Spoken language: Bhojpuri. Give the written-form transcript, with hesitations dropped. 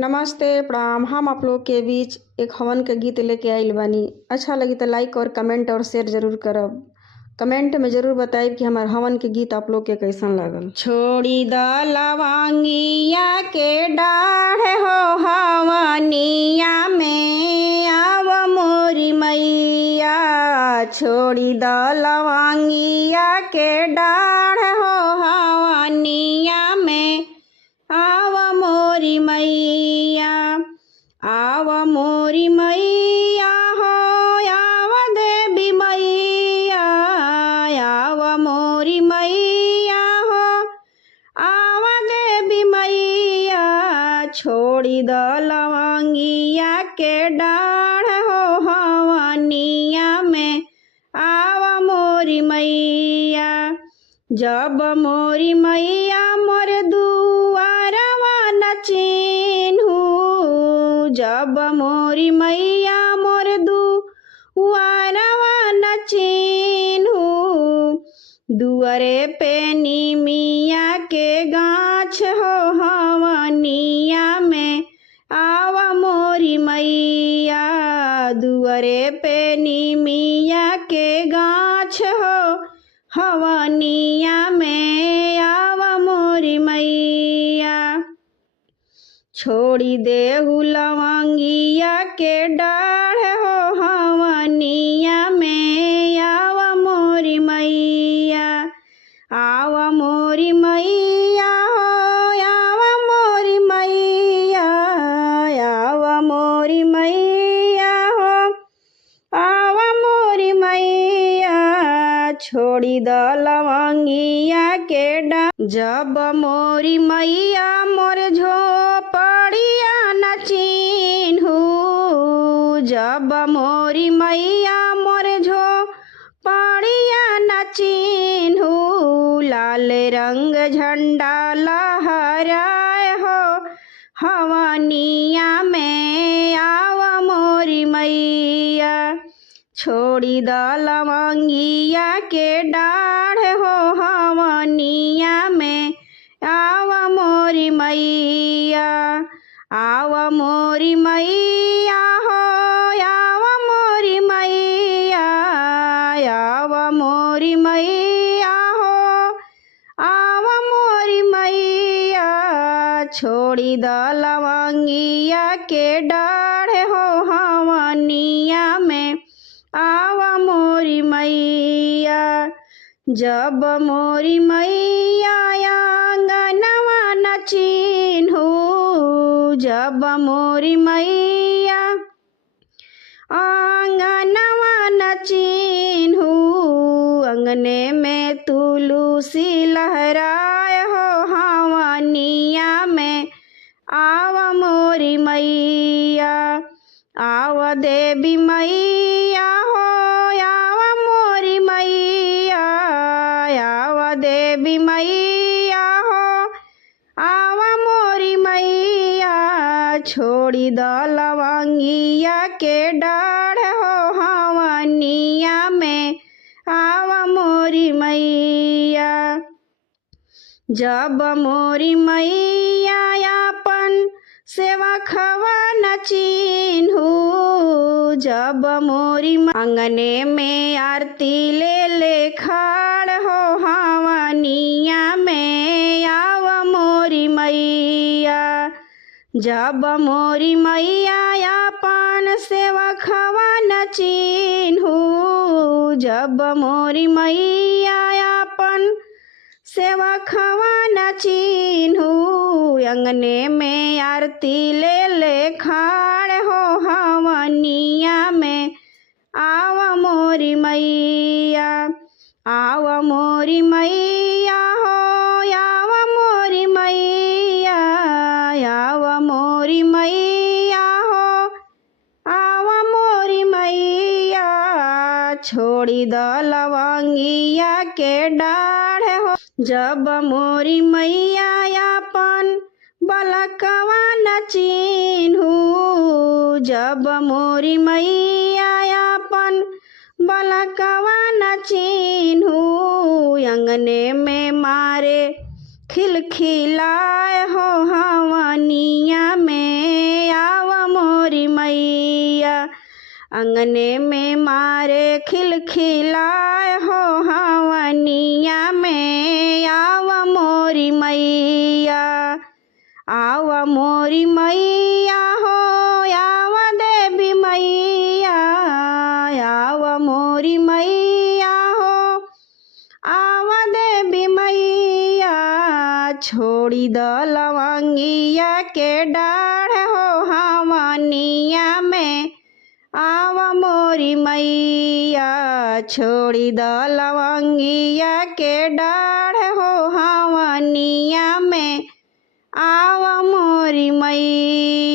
नमस्ते प्रणाम। हम आप लोग के बीच एक हवन के गीत लेके आइल बानी। अच्छा लगी तो लाइक और कमेंट और शेयर जरूर करब। कमेंट में जरूर बताइब कि हमार हवन के गीत आप लोग के कैसन लागल। छोड़ी द लवंगिया के डाढ़ हो हवनिया में आव मोरी मैया। छोड़ी द लवंगिया के डाढ़ हो हवनिया में आव मोरी मैया। आव मोरी मैया हो आव देवी मैया। आव मोरी मैया हो आव देवी मैया। छोड़ी द लवंगिया के डाढ़ हो हवनिया में आव मोरी मैया। जब मोरी मैया मोर दुआरवा न चिन्हू। जब मोरी मैया मोर दुआरवा न चिन्हू। दुआरे पे निमिया के गाछ हो हवनिया में आव मोरी मैया। दुआरे पे निमिया के गाछ हो हवनिया में आव मोरी मैया। छोड़ी देहु लवंगिया के डाढ़ हो हवनिया में आव मोरी मैया। आव मोरी मैया हो आव मोरी मैया। आव मोरी मैया हो आव मोरी मैया। छोड़ी द लवंगिया के डाढ़। जब मोरी मैया मोर झोपड़िया न चिन्हू। जब मोरी मैया मोर झोपड़िया न चिन्हू। लाल रंग झंडा लहराए हो हवनिया में आव मोरी मैया। छोड़ी द लवंगिया के डाढ़ हो हवनिया में आव मोरी मैया। आव मोरी मैया हो आव मोरी मैया। आव मोरी मैया हो आव मोरी मैया। छोड़ी द लवंगिया के डाढ़ हो हवनिया में आव मोरी मैया। जब मोरी मैया आंगनवा न चिन्हू। जब मोरी मैया आंगनवा न चिन्हू। अंगने में तुलसी लहराए हो हवनिया में आव मोरी मैया। आव देवी मैया हो आव मोरी मैया। आव देवी मैया हो आव मोरी मैया। छोड़ी द लवंगिया के डाढ़ हो हवनिया में आव मोरी मैया। जब मोरी मैया अपन सेवा खवा न चिन्हू। जब मोरी आंगने में आरती ले ले खाड़ हो हवनिया में आव मोरी मैया। जब मोरी मैया अपन सेवा खवा न चिन्हू। जब मोरी मैया अपन सेवा खवा न चिन्हू। अंगने में आरती ले ले खाड़ हो हवनिया में आव मोरी मैया। आव मोरी मैया हो आव मोरी मैया। आव मोरी मैया हो आव मोरी मैया। छोड़ी द लवंगिया के डाढ़ हो। जब मोरी मैया अपन बलकवा न चिन्हू। जब मोरी मैया अपन बलकवा न चिन्हू। अंगने में मारे खिलखिलाए हो हवनिया में अंगने में मारे खिलखिलाए हो हवनिया में आव मोरी मैया, आव मोरी मैया हो आव देवी मैया, आव मोरी मैया हो आव देवी मैया। छोड़ी द लवंगिया के डाढ़ हो हवनिया में आव मोरी मैया, छोड़ी द लवंगिया के डाढ़ हो हवनिया में आव मोरी मैया।